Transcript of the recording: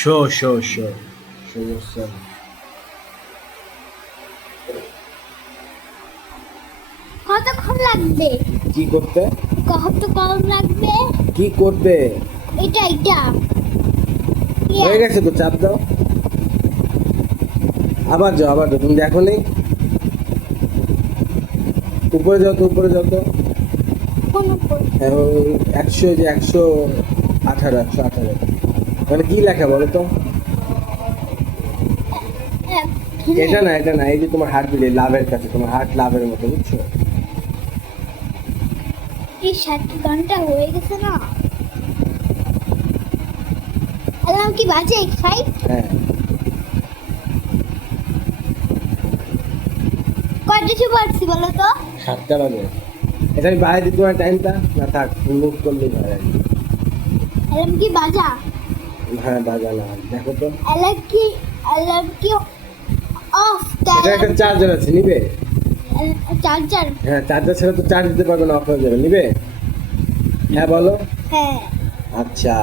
Show yourself. কতক্ষণ লাগবে? কি করতে? কতক্ষণ লাগবে? কি করতে? এটা হয়ে গেছে তো, চাপ দাও। আবার যাও, তুমি দেখো নি? উপরে যাও তো, কোন উপর? হ্যাঁ, ওই 118 মানে কি লেখা বলো তো? এটা না, এই যে তোমার হার্ট বিটে লাভের কাছে, তোমার হার্ট লাভের মতো, বুঝছো? এই 7 ঘন্টা হয়ে গেছে না? অ্যালার্ম কি বাজে? 5? হ্যাঁ, কয়টা ছুপ আসছি বলো তো? 7টা বাজে। এটা আমি বাইরে দিতে তোমার টাইমটা না, থাক মুভ করলেই হয় আর কি। অ্যালার্ম কি বাজা? হ্যাঁ, বাজা না, দেখো তো। অ্যালার্ম কি অফ? এটা একটা চার্জার আছে, নিবে? চার্জার? হ্যাঁ, চার্জার ছাড়া তো চার্জ দিতে পারবে না, অফ হয়ে যাবে, নিবে? হ্যাঁ বলো। হ্যাঁ। আচ্ছা।